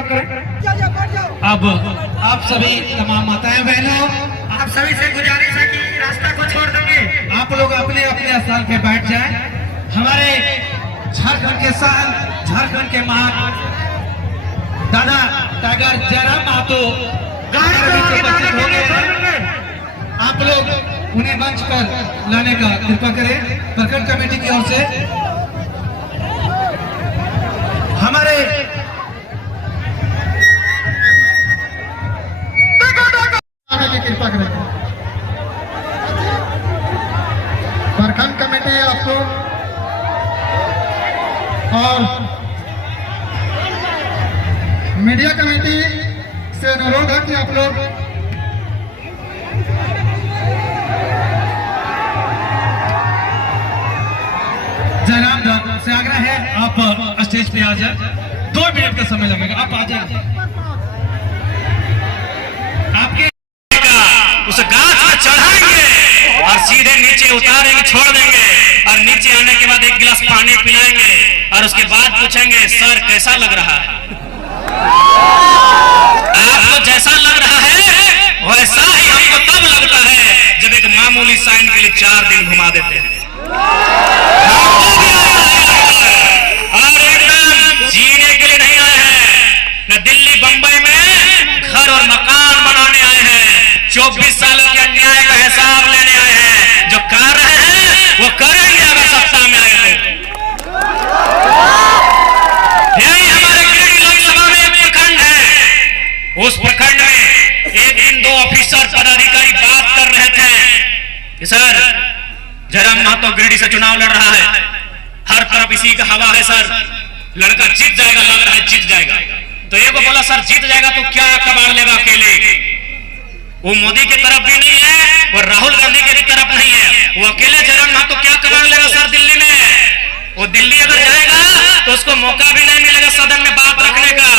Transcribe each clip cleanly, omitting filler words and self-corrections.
आशीर्वाद करें। अब आप सभी तमाम माताएं बहनों, आप सभी से गुजारिश है कि रास्ता को छोड़ देंगे, आप लोग अपने अपने स्थान पे बैठ जाएं। हमारे झारखंड के शान, झारखंड के महान दादा टाइगर जयराम महतो उपस्थित हो गए हैं। आप लोग उन्हें मंच पर लाने का कृपा करें। प्रखंड कमेटी की ओर से हमारे आने की कृपा करें। प्रखंड कमेटी आपको और मीडिया कमेटी से अनुरोध है कि आप लोग जयराम से आग्रह है आप स्टेज पे आ जाए। 2 मिनट का समय लगेगा, आप आ जाए। आपके उस गाछ पर चढ़ाएंगे और सीधे नीचे उतारेंगे, छोड़ देंगे और नीचे आने के बाद एक गिलास पानी पिलाएंगे और उसके बाद पूछेंगे सर कैसा लग रहा है। आपको जैसा लग रहा है वैसा ही हमको तब लगता है जब एक मामूली साइन के लिए 4 दिन घुमा देते हैं और एकदम जीने के लिए नहीं आए हैं, न दिल्ली बंबई में घर और मकान बनाने आए हैं। 24 सालों के अन्याय का हिसाब लेने आए हैं। जो कर रहे हैं वो करेंगे अगर सत्ता में आए तो। यही हमारे गिरिडीह लोकसभा में एक प्रखंड है। उस प्रखंड में एक दिन 2 ऑफिसर पदाधिकारी बात कर रहे थे कि सर जयराम महतो गिरिडीह से चुनाव लड़ रहा है, हर तरफ इसी का हवा है सर, लड़का जीत जाएगा, लग रहा है जीत जाएगा। तो एक बोला सर जीत जाएगा तो क्या कबाड़ लेगा अकेले, वो मोदी की तरफ भी नहीं है और राहुल गांधी की तरफ नहीं है, वो अकेले जयराम महतो क्या कबाड़ लेगा सर दिल्ली में। वो दिल्ली अगर जाएगा तो उसको मौका भी नहीं मिलेगा सदन में बात रखने का।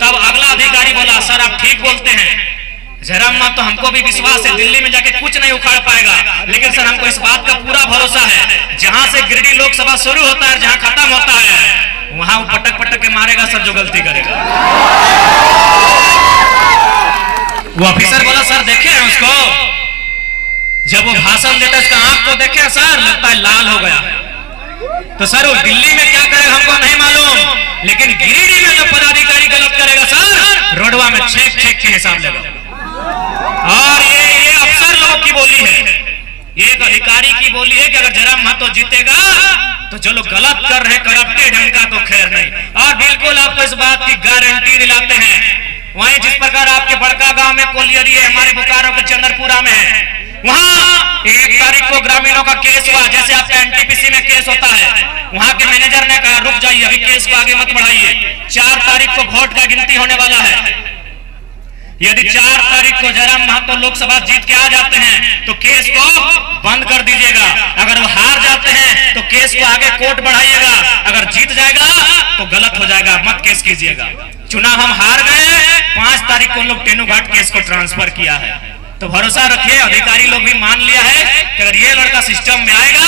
तब अगला अधिकारी बोला सर आप ठीक बोलते हैं, जयराम महतो हमको भी विश्वास है दिल्ली में जाके कुछ नहीं उखाड़ पाएगा, लेकिन सर हमको इस बात का पूरा भरोसा है जहां से गिरिडीह लोकसभा शुरू होता है जहां खत्म होता है वहां वो पटक पटक के मारेगा सर जो गलती करेगा। वो ऑफिसर बोला सर देखे हैं उसको, जब वो भाषण देता है उसका आंख को देखे सर लगता है लाल हो गया। तो सर वो दिल्ली में क्या करेगा हमको नहीं मालूम, लेकिन गिरिडीह में जो पदाधिकारी गलत करेगा सर रोडवा में छेक छेक के हिसाब लेगा। और ये अफसर लोगों की बोली है, ये एक अधिकारी की बोली है कि अगर जयराम महतो जीतेगा तो जो लोग गलत कर रहे हैं करप्टेड हैं उनका तो खैर नहीं। और बिल्कुल आपको इस बात की गारंटी दिलाते हैं। वहीं जिस प्रकार आपके बड़का गांव में कोलियरी है, हमारे बोकारो के चंद्रपुरा में है, वहां 1 तारीख को ग्रामीणों का केस हुआ, जैसे आपका एनटीपीसी में केस होता है, वहां के मैनेजर ने कहा रुक जाइए अभी केस को आगे मत बढ़ाइए, 4 तारीख को वोट का गिनती होने वाला है। यदि 4 तारीख को जयराम महतो लोकसभा जीत के आ जाते हैं तो केस को बंद कर दीजिएगा, अगर वो हार जाते हैं तो केस को आगे कोर्ट बढ़ाइएगा, अगर जीत जाएगा तो गलत हो जाएगा, मत केस कीजिएगा। चुनाव हम हार गए, 5 तारीख को लोग तेनुघाट केस को ट्रांसफर किया है। तो भरोसा रखिए अधिकारी लोग भी मान लिया है कि अगर ये लड़का सिस्टम में आएगा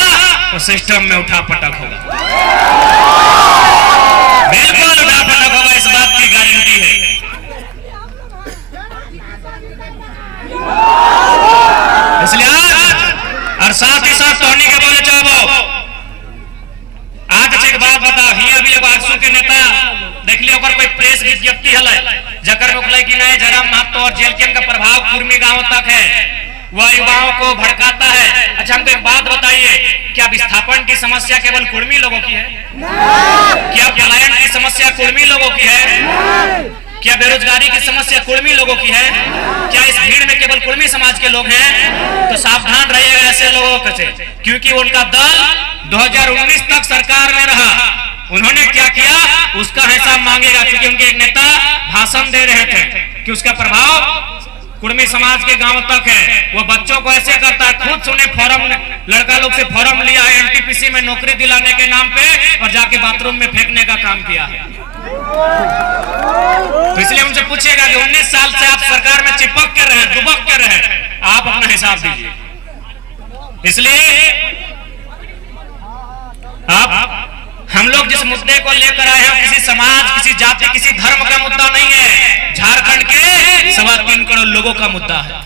तो सिस्टम में उठा पटक होगा, बिल्कुल उठा पटक होगा, इस बात की गारंटी है। इसलिए आज और साथ ही साथ टोनी के बोले चाहो आज एक बात बता, हिया भी एगो आगसू के नेता देख लियो पर कोई प्रेस विज्ञप्ति हले जकर मुखलाई कि नहीं जयराम महतो और जेलकेन का प्रभाव कुर्मी गांव तक है, वह युवाओं को भड़काता है। अच्छा हमको एक बात बताइए, क्या विस्थापन की समस्या केवल कुर्मी लोगों की है? क्या पलायन की समस्या कुर्मी लोगों की है? क्या बेरोजगारी की समस्या कुर्मी लोगों की है? क्या इस भीड़ में केवल कुर्मी समाज के लोग हैं? तो सावधान रहिएगा ऐसे लोगों से, क्योंकि उनका दल 2019 तक सरकार में रहा, उन्होंने क्या किया उसका हिसाब मांगेगा, क्योंकि उनके एक नेता भाषण दे रहे थे कि उसका प्रभाव कुर्मी समाज के गांव तक है। वो बच्चों को ऐसे करता है, खुद सुने फॉर्म लड़का लोग से फॉर्म लिया है एनटीपीसी में नौकरी दिलाने के नाम पे और जाके बाथरूम में फेंकने का काम किया है। तो इसलिए उनसे पूछिएगा कि 19 साल से आप सरकार में चिपक के रहे, दुबक के रहे, आप अपना हिसाब दीजिए। इसलिए आप हम लोग जिस मुद्दे को लेकर आए हैं किसी समाज, किसी जाति, किसी धर्म का मुद्दा नहीं है। झारखंड के 3.25 करोड़ लोगों का मुद्दा है।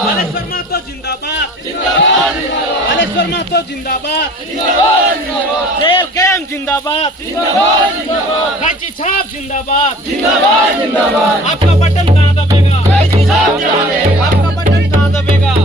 हलेश्वर महतो जिंदाबाद, हलेश्वर महतो जिंदाबाद, जेल कैम जिंदाबाद, काची छाप जिंदाबाद, आपका बटन कहाँ दबेगा, आपका बटन कहाँ दबेगा।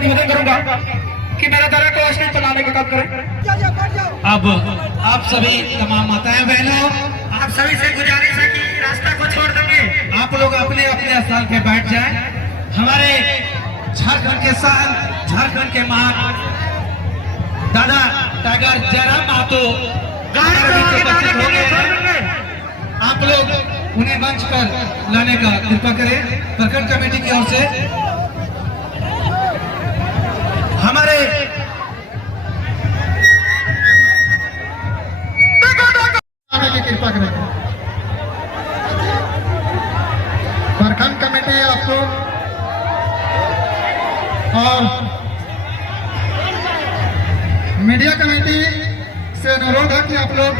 निवेदन करूंगा कि मेरा दौरा को स्टेज चलाने का काम करें। अब आप सभी तमाम माताएं बहनों, आप सभी से गुजारिश है कि रास्ता को छोड़ देंगे, आप लोग अपने अपने स्थान पे बैठ जाएं। हमारे झारखंड के शान, झारखंड के महान दादा टाइगर जयराम महतो उपस्थित हो गए हैं। आप लोग उन्हें मंच पर लाने का कृपा करें। प्रखंड कमेटी की ओर से हमारे आने की कृपा करें। प्रखंड कमेटी आपको और मीडिया कमेटी से अनुरोध है कि आप लोग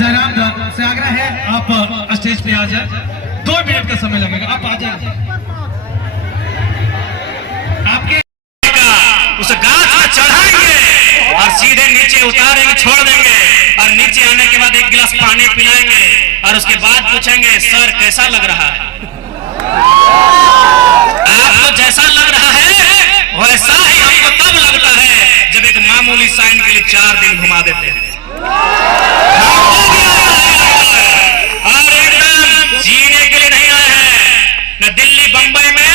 जयराम से आग्रह है आप स्टेज पे आ जाए। 2 मिनट का समय लगेगा, आप आ जाए। आपके उस गाछ में चढ़ाएंगे और सीधे नीचे उतारेंगे, छोड़ देंगे और नीचे आने के बाद 1 गिलास पानी पिलाएंगे और उसके बाद पूछेंगे सर कैसा लग रहा है। आपको जैसा लग रहा है वैसा ही हमको तब लगता है जब एक मामूली साइन के लिए 4 दिन घुमा देते हैं और एकदम जीने के लिए नहीं आए हैं, न दिल्ली बंबई में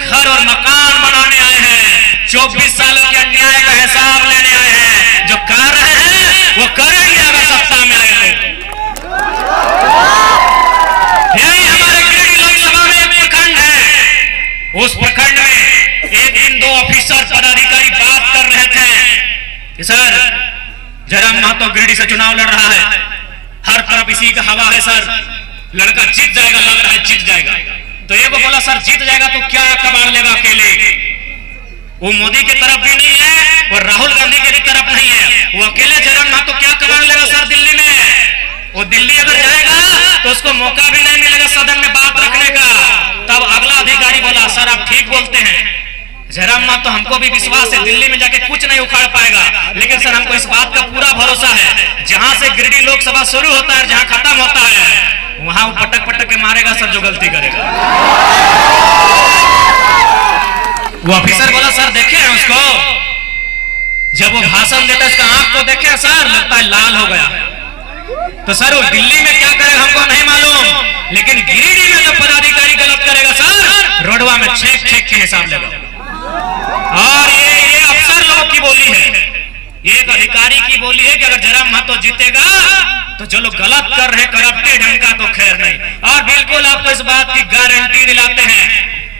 घर और मकान बनाने आए हैं। 24 सालों के अन्याय का हिसाब लेने आए हैं। जो कर रहे हैं वो करेंगे अगर सत्ता में आए तो। यही हमारे गिरिडीह लोकसभा में एक प्रखंड है। उस प्रखंड में एक दिन 2 ऑफिसर पदाधिकारी बात कर रहे थे कि सर जयराम महतो गिरिडीह से चुनाव लड़ रहा है, हर तरफ इसी का हवा है सर, लड़का जीत जाएगा, लग रहा है जीत जाएगा। तो एक बोला सर जीत जाएगा तो क्या कबाड़ लेगा अकेले, वो मोदी की तरफ भी नहीं है और राहुल गांधी की भी तरफ नहीं है, वो अकेले जयराम महतो क्या कबाड़ लेगा सर दिल्ली में। वो दिल्ली अगर जाएगा तो उसको मौका भी नहीं मिलेगा सदन में बात रखने का। तब अगला अधिकारी बोला सर आप ठीक बोलते हैं, जयराम महतो हमको भी विश्वास है दिल्ली में जाके कुछ नहीं उखाड़ पाएगा, लेकिन सर हमको इस बात का पूरा भरोसा है जहां से गिरिडीह लोकसभा शुरू होता है जहां खत्म होता है वहां वो पटक पटक के मारेगा सर जो गलती करेगा। वो ऑफिसर बोला सर देखे हैं उसको, जब वो भाषण देता है उसका आंख को देखे सर लगता है लाल हो गया। तो सर वो दिल्ली में क्या करेगा हमको नहीं मालूम, लेकिन गिरिडीह में जब पदाधिकारी गलत करेगा सर रोडवा में छेक छेक के हिसाब लेगा। और ये अफसर लोगों की बोली है, ये एक अधिकारी की बोली है कि अगर जयराम महतो जीतेगा तो जो लोग गलत कर रहे हैं करप्टेड है उनका तो खैर नहीं। और बिल्कुल आपको इस बात की गारंटी दिलाते हैं,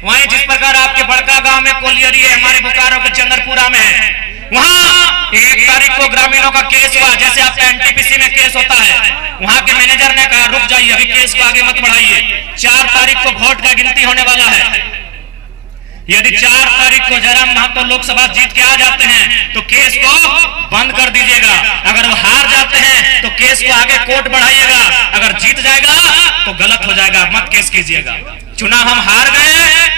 वहीं जिस प्रकार आपके बड़का गांव में कोलियरी है, हमारे बोकारो के चंद्रपुरा में है, वहां 1 तारीख को ग्रामीणों का केस हुआ, जैसे आपका एनटीपीसी में केस होता है, वहां के मैनेजर ने कहा रुक जाइए, अभी केस को आगे मत बढ़ाइए, 4 तारीख को वोट का गिनती होने वाला है। यदि 4 तारीख को जयराम महतो लोकसभा जीत के आ जाते हैं तो केस को बंद कर दीजिएगा, अगर वो हार जाते हैं तो केस को आगे कोर्ट बढ़ाइएगा, अगर जीत जाएगा तो गलत हो जाएगा, मत केस कीजिएगा। चुनाव हम हार गए,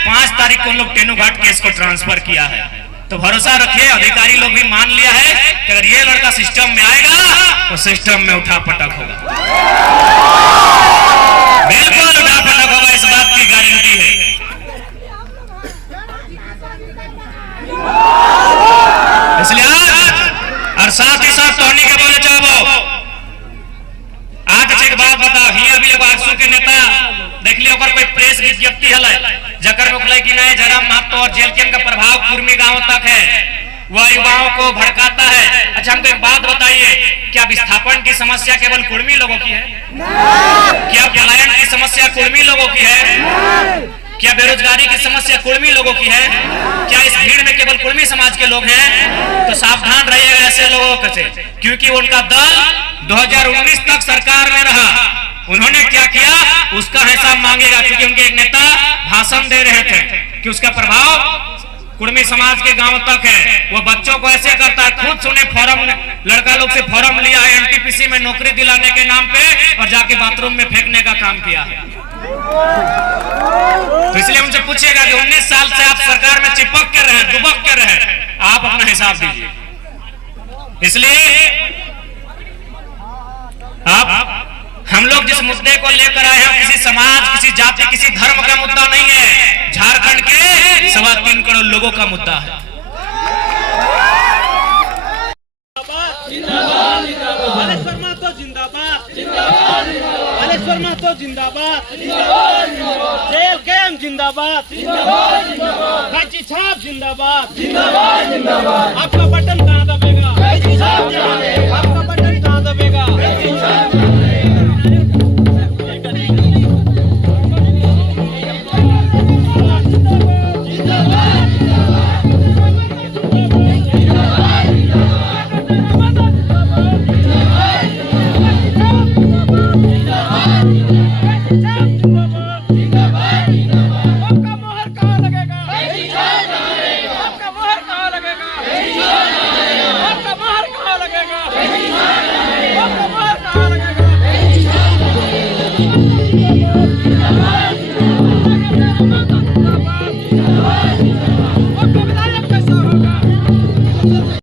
5 तारीख को लोग तेनुघाट केस को ट्रांसफर किया है, तो भरोसा रखिए, अधिकारी लोग भी मान लिया है कि अगर ये लड़का सिस्टम में आएगा तो सिस्टम में उठा पटक होगा, बिल्कुल उठा पटक होगा, इस बात की गारंटी है। इसलिए और साथ ही साथ टोनी के बोले चाहो आज एक बात बताओ, हिया भी एगो आगसू के नेता देख लियो, कोई प्रेस विज्ञप्ति हल जकर मुखलाई कि नहीं जयराम महतो और जेलकेन का प्रभाव कुर्मी गांव तक है, वह युवाओं को भड़काता है। अच्छा हमको एक बात बताइए, क्या विस्थापन की समस्या केवल कुर्मी लोगों की है? क्या पलायन की समस्या कुर्मी लोगों की है? क्या बेरोजगारी की समस्या कुर्मी लोगों की है? क्या इस भीड़ में केवल कुर्मी समाज के लोग हैं? तो सावधान रहिएगा ऐसे लोगों से, क्योंकि उनका दल 2019 तक सरकार में रहा, उन्होंने क्या किया उसका हिसाब मांगेगा, क्योंकि उनके एक नेता भाषण दे रहे थे कि उसका प्रभाव कुर्मी समाज के गांव तक है, वो बच्चों को ऐसे करता है, खुद सुने फॉर्म लड़का लोग से फॉर्म लिया है एनटीपीसी में नौकरी दिलाने के नाम पे और जाके बाथरूम में फेंकने का काम किया है। तो इसलिए उनसे पूछिएगा कि 19 साल से आप सरकार में चिपक के रहे, दुबक के रहे, आप अपना हिसाब दीजिए। इसलिए आप हम लोग जिस मुद्दे को लेकर आए हैं किसी समाज, किसी जाति, किसी धर्म का मुद्दा नहीं है, झारखंड के 3.25 करोड़ लोगों का मुद्दा है। बालेश्वर महतो जिंदाबाद, बालेश्वर महतो जिंदाबाद, जेल कैम जिंदाबाद, काची छाप जिंदाबाद, आपका बटन कहाँ दबेगा?